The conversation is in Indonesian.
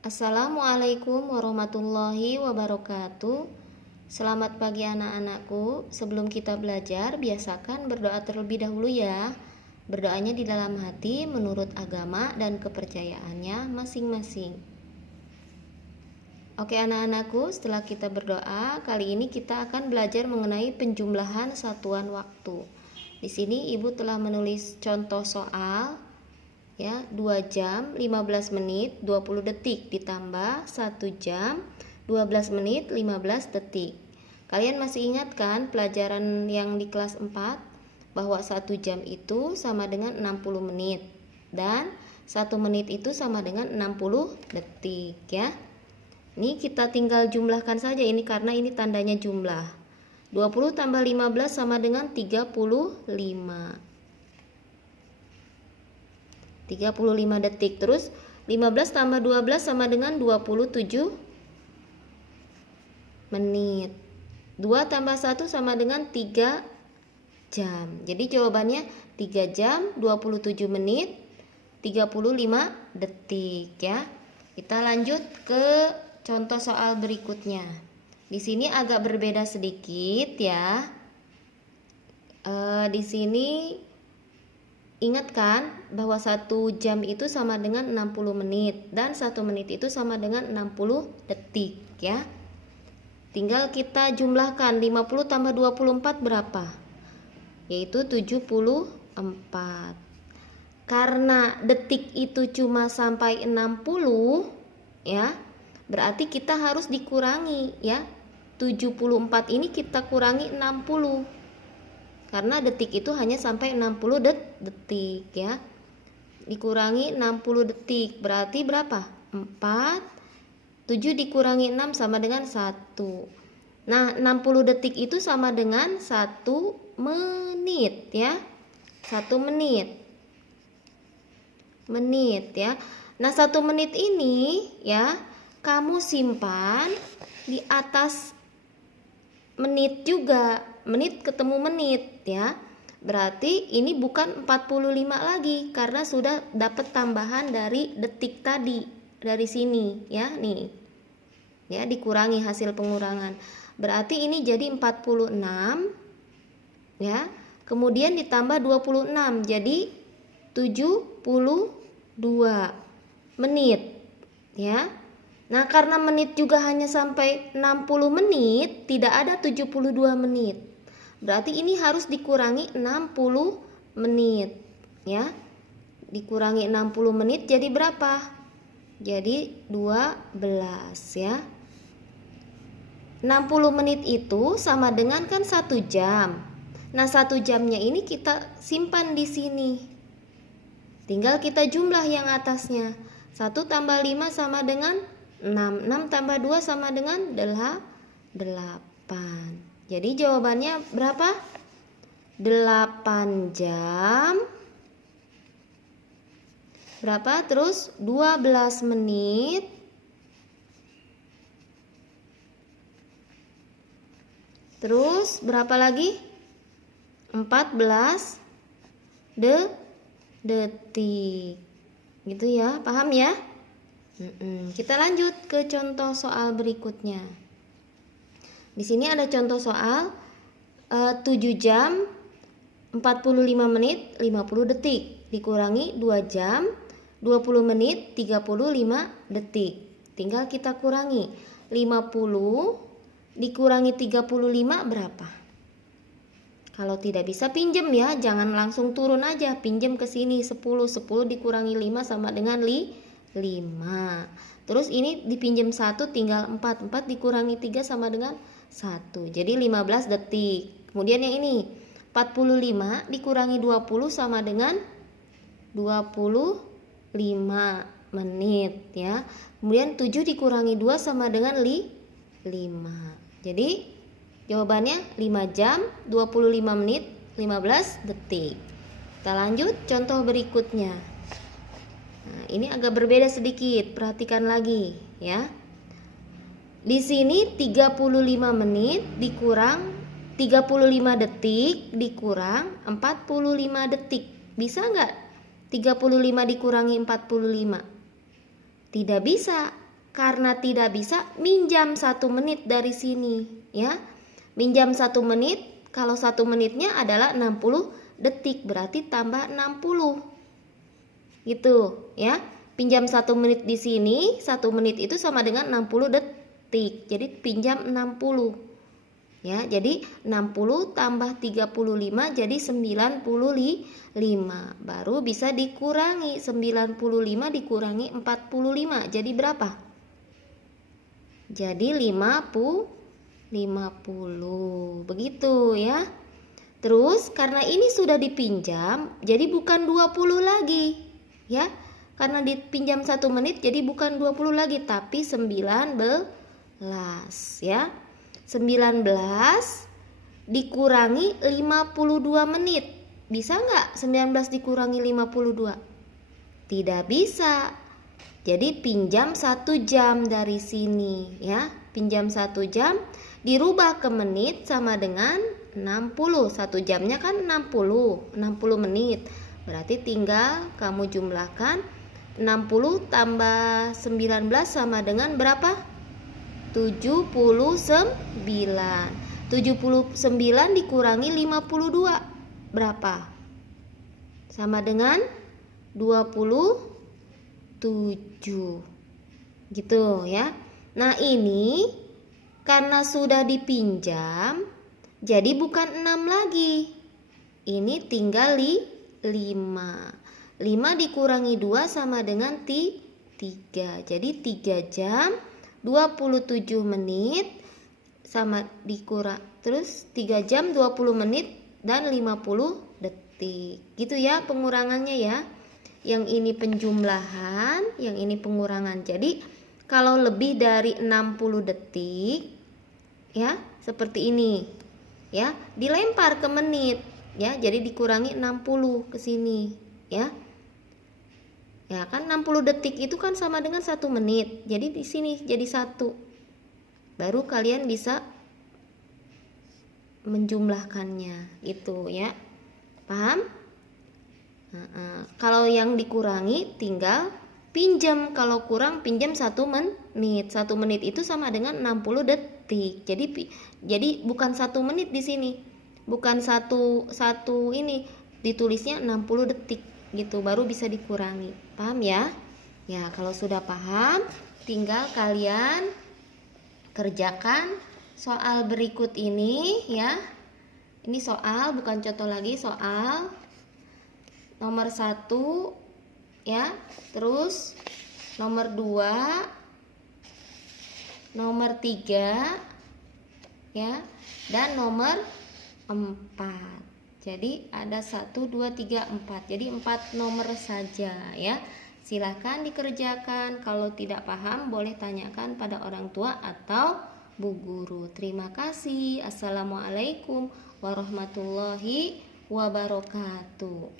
Assalamualaikum warahmatullahi wabarakatuh. Selamat pagi anak-anakku. Sebelum kita belajar, biasakan berdoa terlebih dahulu ya. Berdoanya di dalam hati menurut agama dan kepercayaannya masing-masing. Oke anak-anakku, setelah kita berdoa, kali ini kita akan belajar mengenai penjumlahan satuan waktu. Di sini Ibu telah menulis contoh soal ya, 2 jam 15 menit 20 detik ditambah 1 jam 12 menit 15 detik. Kalian masih ingat kan pelajaran yang di kelas 4 bahwa 1 jam itu sama dengan 60 menit dan 1 menit itu sama dengan 60 detik ya. Ini kita tinggal jumlahkan saja ini karena ini tandanya jumlah. 20 tambah 15 sama dengan 35 detik. Terus 15 tambah 12 sama dengan 27 menit. 2 tambah 1 sama dengan 3 jam. Jadi jawabannya 3 jam 27 menit 35 detik ya. Kita lanjut ke contoh soal berikutnya. Di sini agak berbeda sedikit ya. Di sini ingat kan bahwa 1 jam itu sama dengan 60 menit dan 1 menit itu sama dengan 60 detik ya. Tinggal kita jumlahkan 50 tambah 24 berapa? Yaitu 74. Karena detik itu cuma sampai 60 ya, berarti kita harus dikurangi ya. 74 ini kita kurangi 60. Karena detik itu hanya sampai 60 detik ya. Dikurangi 60 detik berarti berapa? 4. 7 dikurangi 6 sama dengan 1. Nah 60 detik itu sama dengan 1 menit ya. 1 menit ya. Nah 1 menit ini ya kamu simpan di atas menit juga. Menit ketemu menit ya. Berarti ini bukan 45 lagi karena sudah dapat tambahan dari detik tadi dari sini ya nih. Ya, dikurangi hasil pengurangan. Berarti ini jadi 46 ya. Kemudian ditambah 26 jadi 72 menit ya. Nah, karena menit juga hanya sampai 60 menit, tidak ada 72 menit. Berarti ini harus dikurangi 60 menit ya. Dikurangi 60 menit jadi berapa? Jadi 12 ya. 60 menit itu sama dengan kan 1 jam. Nah, 1 jamnya ini kita simpan di sini. Tinggal kita jumlah yang atasnya. 1 tambah 5 sama dengan 6. 6 tambah 2 sama dengan 8. Jadi jawabannya berapa? 8 jam. Berapa? Terus 12 menit. Terus berapa lagi? 14 detik. Gitu ya, paham ya? Kita lanjut ke contoh soal berikutnya. Di sini ada contoh soal 7 jam 45 menit 50 detik dikurangi 2 jam 20 menit 35 detik. Tinggal kita kurangi. 50 dikurangi 35 berapa? Kalau tidak bisa pinjem ya, jangan langsung turun aja, pinjem ke sini 10 dikurangi 5 sama dengan 5. Terus ini dipinjam 1 tinggal 4 dikurangi 3 sama dengan 1. Jadi 15 detik. Kemudian yang ini 45 dikurangi 20 sama dengan 25 menit ya. Kemudian 7 dikurangi 2 sama dengan 5. Jadi jawabannya 5 jam 25 menit 15 detik. Kita lanjut contoh berikutnya. Nah, ini agak berbeda sedikit, perhatikan lagi ya. Di sini 35 menit dikurang 35 detik dikurang 45 detik. Bisa nggak 35 dikurangi 45? Tidak bisa. karena tidak bisa, minjam 1 menit dari sini ya. Minjam 1 menit, kalau 1 menitnya adalah 60 detik, berarti tambah 60. Gitu ya. Pinjam 1 menit di sini, 1 menit itu sama dengan 60 detik. Jadi pinjam 60. Ya, jadi 60 tambah 35 jadi 95. Baru bisa dikurangi, 95 dikurangi 45 jadi berapa? Jadi 50. Begitu ya. Terus karena ini sudah dipinjam, jadi bukan 20 lagi. Ya. Karena dipinjam 1 menit jadi bukan 20 lagi tapi 19 ya. 19 dikurangi 52 menit. Bisa nggak 19 dikurangi 52? Tidak bisa. Jadi pinjam 1 jam dari sini ya. Pinjam 1 jam dirubah ke menit sama dengan 60. 1 jamnya kan 60 menit. Berarti tinggal kamu jumlahkan 60 tambah 19 sama dengan berapa? 79. 79 dikurangi 52 berapa? Sama dengan 27. Gitu ya. Nah, ini karena sudah dipinjam jadi bukan 6 lagi. Ini tinggal 5. 5 dikurangi 2 sama dengan 3. Jadi 3 jam 27 menit sama dikurang terus 3 jam 20 menit dan 50 detik. Gitu ya pengurangannya ya. Yang ini penjumlahan, yang ini pengurangan. Jadi kalau lebih dari 60 detik ya, seperti ini. Ya, dilempar ke menit ya. Jadi dikurangi 60 ke sini ya. Ya kan 60 detik itu kan sama dengan 1 menit. Jadi di sini jadi 1. Baru kalian bisa menjumlahkannya gitu ya. Paham? Kalau yang dikurangi tinggal pinjam, kalau kurang pinjam 1 menit. 1 menit itu sama dengan 60 detik. Jadi bukan 1 menit di sini. Bukan satu ini ditulisnya 60 detik gitu, baru bisa dikurangi. Paham ya? Ya, kalau sudah paham, tinggal kalian kerjakan soal berikut ini ya. Ini soal, bukan contoh lagi, soal nomor 1 ya, terus nomor 2, nomor 3 ya, dan nomor 4. Jadi ada 1, 2, 3, 4. Jadi 4 nomor saja ya. Silahkan dikerjakan. Kalau tidak paham boleh tanyakan pada orang tua atau bu guru. Terima kasih. Assalamualaikum warahmatullahi wabarakatuh.